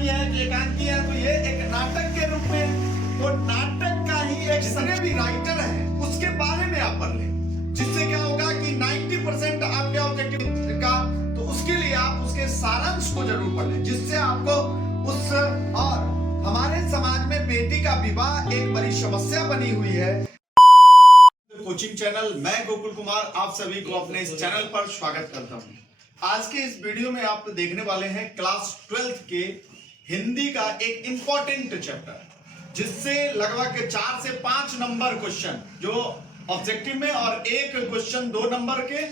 कहानी है कि एकांकी है, तो ये एक नाटक के रूप में, तो नाटक का ही एक जितने भी राइटर हैं उसके बारे में आप पढ़ लें, जिससे क्या होगा कि 90% आपके ऑब्जेक्टिव का, तो उसके लिए आप उसके सारांश को जरूर पढ़ लें, जिससे आपको उस और हमारे समाज में बेटी का विवाह एक बड़ी समस्या बनी हुई है। कोचिंग चैनल, मैं गोकुल कुमार आप सभी को अपने इस चैनल पर स्वागत करता हूं। आज के इस वीडियो में आप देखने वाले हैं क्लास 12th के हिंदी का एक इंपॉर्टेंट चैप्टर, जिससे लगभग 4 से 5 नंबर क्वेश्चन जो ऑब्जेक्टिव में और एक क्वेश्चन 2 नंबर के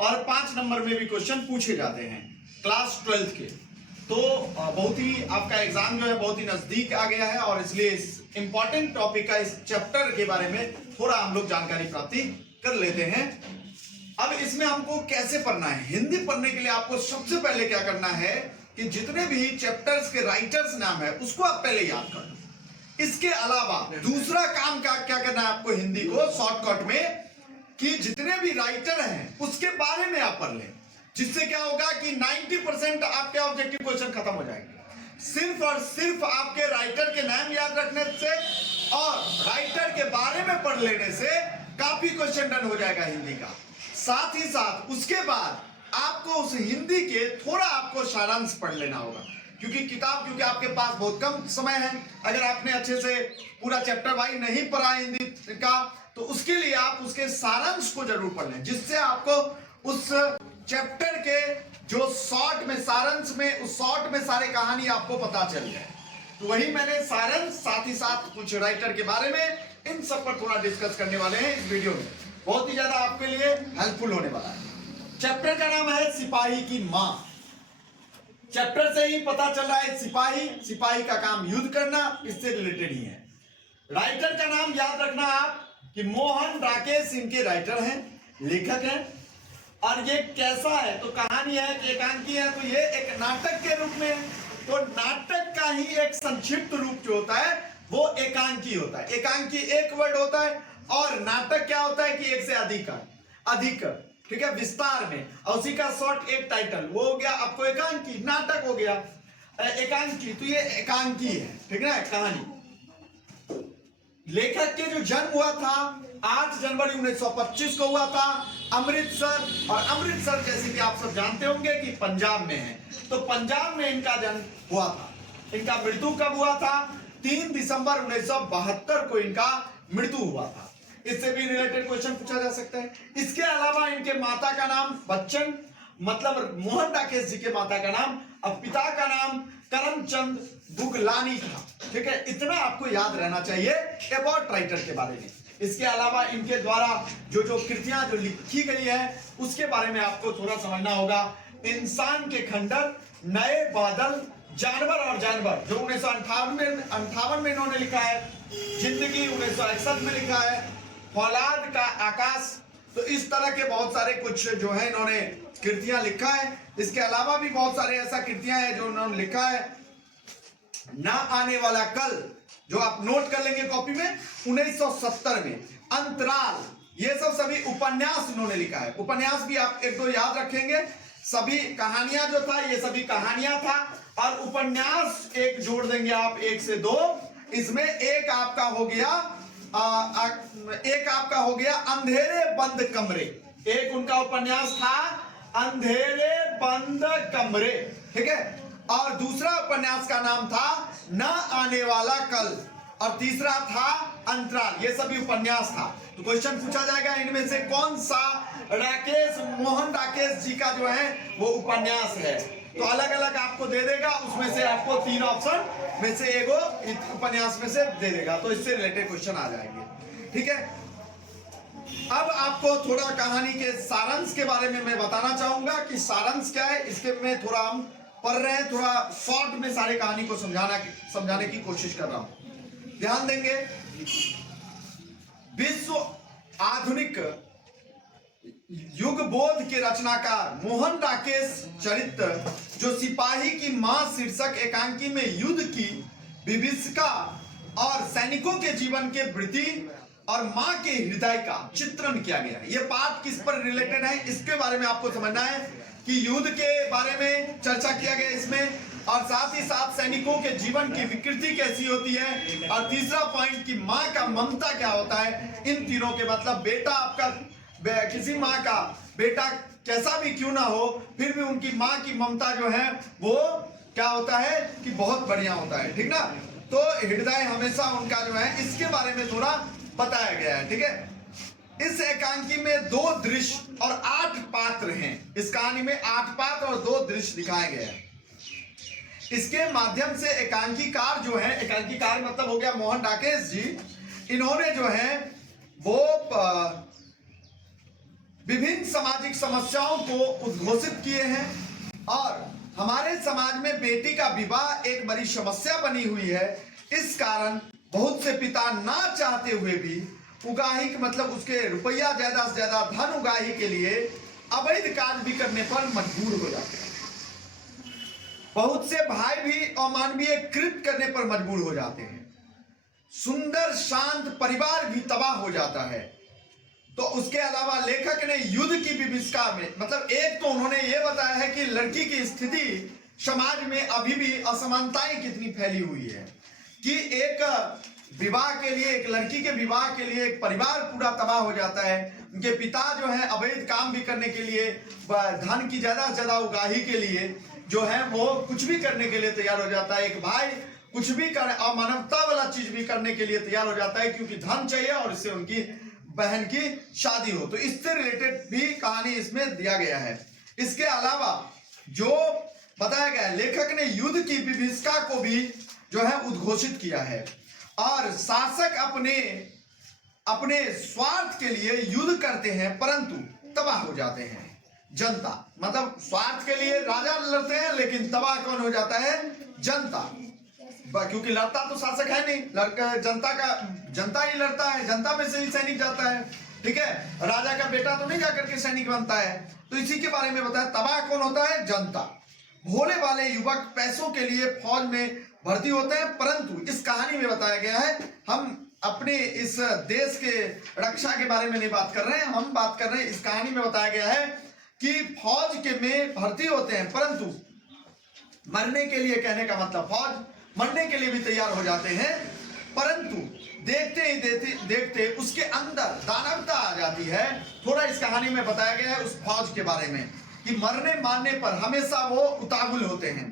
और 5 नंबर में भी क्वेश्चन पूछे जाते हैं क्लास 12th के। तो बहुत ही आपका एग्जाम जो है बहुत ही नजदीक आ गया है और इसलिए इस इंपॉर्टेंट टॉपिक का, इस चैप्टर के बारे में थोड़ा हम लोग जानकारी प्राप्ति कर लेते हैं। अब इसमें हमको कैसे पढ़ना है, हिंदी पढ़ने के लिए आपको सबसे पहले क्या करना है कि जितने भी चैप्टर्स के राइटर्स नाम है उसको आप पहले याद कर लो। इसके अलावा दूसरा काम का क्या करना है आपको हिंदी को शॉर्टकट में, कि जितने भी राइटर हैं उसके बारे में आप पढ़ लें, जिससे क्या होगा कि 90% आपके ऑब्जेक्टिव क्वेश्चन खत्म हो जाएंगे। सिर्फ और सिर्फ आपके राइटर के नाम याद रखने से और राइटर के बारे में पढ़ लेने से काफी क्वेश्चन डन हो जाएगा हिंदी का। साथ ही साथ उसके बाद आपको उस हिंदी के थोड़ा आपको सारांश पढ़ लेना होगा, क्योंकि आपके पास बहुत कम समय है। अगर आपने अच्छे से पूरा चैप्टर वाइज नहीं पढ़ा हिंदी का, तो उसके लिए आप उसके सारांश को जरूर पढ़ लें, जिससे आपको उस चैप्टर के जो शॉर्ट में सारांश में, उस शॉर्ट में सारे कहानी आपको पता चल जाए। तो वही मैंने सारांश, साथ ही साथ कुछ राइटर के बारे में, इन सब पर थोड़ा डिस्कस करने वाले हैं इस वीडियो में। बहुत ही ज्यादा आपके लिए हेल्पफुल होने वाला है। चैप्टर का नाम है सिपाही की मां। चैप्टर से ही पता चल रहा है सिपाही का काम युद्ध करना, इससे रिलेटेड ही है। राइटर का नाम याद रखना आप कि मोहन राकेश इनके राइटर हैं, लेखक हैं। और ये कैसा है, तो कहानी है कि एकांकी है, तो ये एक नाटक के रूप में, तो नाटक का ही एक संक्षिप्त रूप जो होता है वो एकांकी होता है। एकांकी एक वर्ड होता है और नाटक क्या होता है कि एक से अधिक, ठीक है, विस्तार में, और उसी का शॉर्ट एक टाइटल, वो हो गया आपको एकांकी, नाटक हो गया एकांकी। तो ये एकांकी है, ठीक है, कहानी। लेखक के जो जन्म हुआ था 8 जनवरी 1925 को हुआ था अमृतसर, और अमृतसर जैसे कि आप सब जानते होंगे कि पंजाब में है, तो पंजाब में इनका जन्म हुआ था। इनका मृत्यु कब हुआ था? 3 दिसंबर 1972 को इनका मृत्यु हुआ था। इससे भी रिलेटेड क्वेश्चन पूछा जा सकता है। इसके अलावा इनके माता का नाम बच्चन, मतलब मोहन राकेश जी के माता का नाम, अब पिता का नाम करमचंद बुगलानी था, ठीक है। इतना आपको याद रहना चाहिए अबाउट राइटर के बारे में। इसके अलावा इनके द्वारा जो कृतियां जो लिखी गई है उसके बारे में आपको थोड़ा समझना होगा। इंसान के खंडर, नए बादल, जानवर और जानवर जो 1958 में इन्होंने लिखा है, जिंदगी 1961 में लिखा है, फौलाद का आकाश। तो इस तरह के बहुत सारे कुछ जो है इन्होंने कृतियां लिखा है। इसके अलावा भी बहुत सारे ऐसा कृतियां हैं जो उन्होंने लिखा है। ना आने वाला कल, जो आप नोट कर लेंगे कॉपी में, 1970 में। अंतराल, ये सब सभी उपन्यास इन्होंने लिखा है। उपन्यास भी आप 1-2 याद रखेंगे। सभी कहानियां जो था ये सभी कहानियां था, और उपन्यास एक जोड़ देंगे आप, 1 से 2। इसमें एक आपका हो गया अंधेरे बंद कमरे। एक उनका उपन्यास था अंधेरे बंद कमरे, ठीक है। और दूसरा उपन्यास का नाम था न आने वाला कल, और तीसरा था अंतराल। ये सभी उपन्यास था। तो क्वेश्चन पूछा जाएगा इनमें से कौन सा मोहन राकेश जी का जो है वो उपन्यास है। तो अलग अलग आपको दे देगा, उसमें से आपको 3 ऑप्शन में से एगो उपन्यास में से दे देगा, तो इससे रिलेटेड क्वेश्चन आ जाएंगे, ठीक है। अब आपको थोड़ा कहानी के सारांश के बारे में मैं बताना चाहूंगा कि सारांश क्या है। इसके में थोड़ा हम पढ़ रहे हैं, थोड़ा शॉर्ट में सारे कहानी को समझाने की कोशिश कर रहा हूं। ध्यान देंगे, विश्व आधुनिक युग बोध के रचनाकार मोहन राकेश चरित्र जो सिपाही की मां शीर्षक एकांकी में युद्ध की विभीषिका और सैनिकों के जीवन के वृत्ति और मां के हृदय का चित्रण किया गया है। ये पाठ किस पर रिलेटेड है इसके बारे में आपको समझना है कि युद्ध के बारे में चर्चा किया गया इसमें, और साथ ही साथ सैनिकों के जीवन की विकृति कैसी होती है, और तीसरा पॉइंट कि माँ का ममता क्या होता है। इन तीनों के मतलब बेटा आपका, किसी माँ का बेटा कैसा भी क्यों ना हो, फिर भी उनकी माँ की ममता जो है वो क्या होता है कि बहुत बढ़िया होता है, ठीक ना। तो हृदय हमेशा उनका जो है, इसके बारे में थोड़ा बताया गया है, ठीक है। इस एकांकी में 2 दृश्य और 8 पात्र हैं। इस कहानी में 8 पात्र और 2 दृश्य दिखाए गए हैं। इसके माध्यम से एकांकीकार जो है, एकांकीकार मतलब हो गया मोहन डाकेश जी, इन्होंने जो है वो विभिन्न सामाजिक समस्याओं को उद्घोषित किए हैं। और हमारे समाज में बेटी का विवाह एक बड़ी समस्या बनी हुई है। इस कारण बहुत से पिता ना चाहते हुए भी उगाही मतलब उसके रुपया ज्यादा से ज्यादा धन उगाही के लिए अवैध कार्य भी करने पर मजबूर हो जाते हैं। बहुत से भाई भी अमानवीय कृत करने पर मजबूर हो जाते हैं। सुंदर शांत परिवार भी तबाह हो जाता है। तो उसके अलावा लेखक ने युद्ध की विभीषिका में मतलब एक तो उन्होंने ये बताया है कि लड़की की स्थिति समाज में अभी भी असमानताएं कितनी फैली हुई है कि एक विवाह के लिए, एक लड़की के विवाह के लिए एक परिवार पूरा तबाह हो जाता है। उनके पिता जो है अवैध काम भी करने के लिए, धन की ज्यादा से ज्यादा उगाही के लिए जो है वो कुछ भी करने के लिए तैयार हो जाता है। एक भाई कुछ भी कर अमानवता वाला चीज भी करने के लिए तैयार हो जाता है क्योंकि धन चाहिए और इससे उनकी बहन की शादी हो। तो इससे रिलेटेड भी कहानी इसमें दिया गया है। इसके अलावा जो बताया गया है, लेखक ने युद्ध की विभीषिका को भी जो है उद्घोषित किया है। और शासक अपने स्वार्थ के लिए युद्ध करते हैं परंतु तबाह हो जाते हैं। जनता मतलब स्वार्थ के लिए राजा लड़ते हैं लेकिन तबाह कौन हो जाता है? जनता, क्योंकि लड़ता तो शासक है नहीं, जनता ही लड़ता है, जनता में से ही सैनिक जाता है, ठीक है। राजा का बेटा तो नहीं जाकर के सैनिक बनता है। तो इसी के बारे में बताया, तबाह कौन होता है? जनता। भोले वाले युवक पैसों के लिए फौज में भर्ती होते हैं परंतु इस कहानी में बताया गया है, हम अपने इस देश के रक्षा के बारे में नहीं बात कर रहे हैं, हम बात कर रहे हैं, इस कहानी में बताया गया है कि फौज के में भर्ती होते हैं परंतु मरने के लिए, कहने का मतलब फौज मरने के लिए भी तैयार हो जाते हैं परंतु देखते ही देखते उसके अंदर दानवता आ जाती है। थोड़ा इस कहानी में बताया गया है उस फौज के बारे में कि मरने मारने पर हमेशा वो उतावल होते हैं,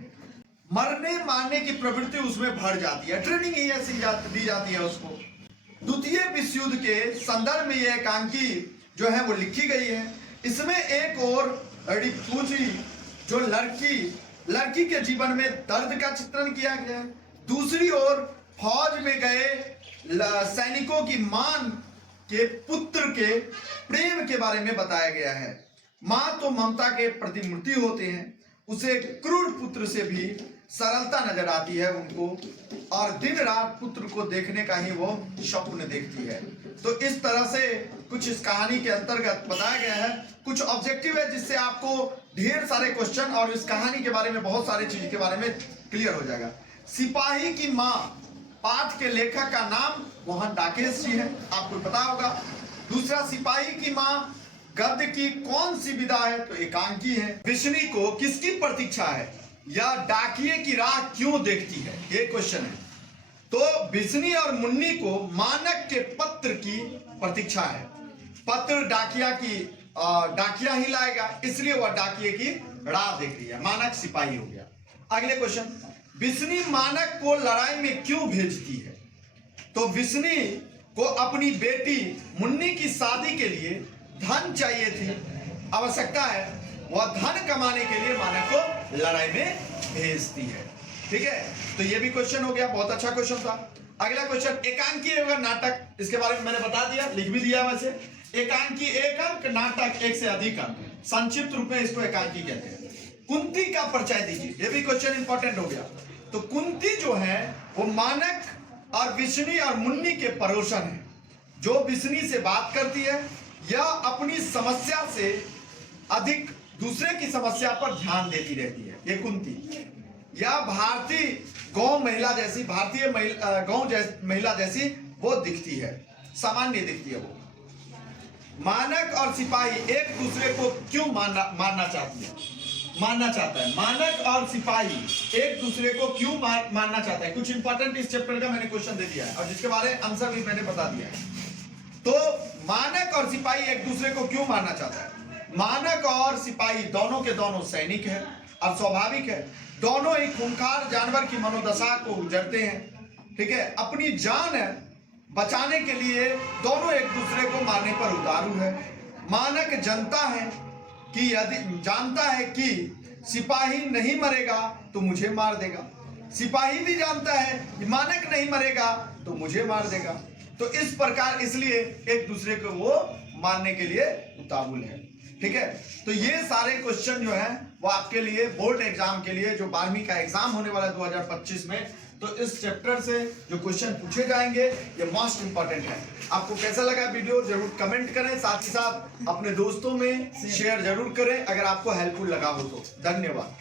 मरने मारने की प्रवृत्ति उसमें बढ़ जाती है, ट्रेनिंग ही ऐसी दी जाती है उसको। द्वितीय विश्व युद्ध के संदर्भ में यह एकांकी जो है वो लिखी गई है। इसमें एक और रिफ्यूजी जो लड़की के जीवन में दर्द का चित्रण किया गया है, दूसरी ओर फौज में गए सैनिकों की मां के पुत्र के प्रेम के बारे में बताया गया है। मां तो ममता के प्रतिमूर्ति होते हैं, उसे क्रूर पुत्र से भी सरलता नजर आती है उनको, और दिन रात पुत्र को देखने का ही वो स्वप्न देखती है। तो इस तरह से कुछ इस कहानी के अंतर्गत बताया गया है। कुछ ऑब्जेक्टिव है जिससे आपको ढेर सारे क्वेश्चन और इस कहानी के बारे में बहुत सारी चीज के बारे में क्लियर हो जाएगा। सिपाही की मां पाठ के लेखक का नाम मोहन डाकेश जी है, आपको पता होगा। दूसरा, सिपाही की मां गद्य की कौन सी विधा है? तो एकांकी है। विष्णु को किसकी प्रतीक्षा है या डाकिये की राह क्यों देखती है? ये क्वेश्चन है। तो विष्णु और मुन्नी को मानक के पत्र की प्रतीक्षा है। पत्र डाकिया ही लाएगा, इसलिए वह डाकिये की राह देख रही है। मानक सिपाही हो गया। अगले क्वेश्चन, विष्णु मानक को लड़ाई में क्यों भेजती है? तो विष्णु को अपनी बेटी मुन्नी की शादी के लिए धन चाहिए थी, आवश्यकता है, वह धन कमाने के लिए मानक को लड़ाई में भेजती है, ठीक है। तो ये भी क्वेश्चन हो गया, बहुत अच्छा क्वेश्चन था। अगला क्वेश्चन, एकांकी एवं नाटक, इसके बारे में मैंने बता दिया, लिख भी दिया वैसे। एकांकी एक अंक, नाटक एक से अधिक अंक, संक्षिप्त रूप में इसको एकांकी कहते हैं। कुंती का परिचय दीजिए, ये भी क्वेश्चन इंपॉर्टेंट हो गया। तो कुंती जो है वो मानक और विष्णु और मुन्नी के पड़ोसन है, जो विष्णु से बात करती है या अपनी समस्या से अधिक दूसरे की समस्या पर ध्यान देती रहती है, ये कुंती। या भारतीय गौ महिला जैसी, महिला जैसी वो दिखती है, सामान्य दिखती है वो। मानक और सिपाही एक दूसरे को क्यों मारना चाहती है? मानना चाहता है। मानक और सिपाही एक दूसरे को क्यों मानना चाहता है? कुछ इंपॉर्टेंट इस चैप्टर का मैंने क्वेश्चन दे दिया है और जिसके बारे में आंसर भी मैंने बता दिया है। तो मानक और सिपाही एक दूसरे को क्यों मारना चाहता है? मानक और सिपाही दोनों के दोनों सैनिक हैं और स्वाभाविक है, दोनों ही खूंखार जानवर की मनोदशा को गुजरते हैं, ठीक है। अपनी जान बचाने के लिए दोनों एक दूसरे को मारने पर उतारू है। मानक जानता है कि सिपाही नहीं मरेगा तो मुझे मार देगा, सिपाही भी जानता है कि मानक नहीं मरेगा तो मुझे मार देगा। तो इस प्रकार इसलिए एक दूसरे को वो मारने के लिए उतावुल है, ठीक है। तो ये सारे क्वेश्चन जो है वो आपके लिए बोर्ड एग्जाम के लिए जो 12वीं का एग्जाम होने वाला है 2025 में, तो इस चैप्टर से जो क्वेश्चन पूछे जाएंगे ये मोस्ट इंपॉर्टेंट है। आपको कैसा लगा वीडियो जरूर कमेंट करें, साथ ही साथ अपने दोस्तों में शेयर जरूर करें अगर आपको हेल्पफुल लगा हो तो। धन्यवाद।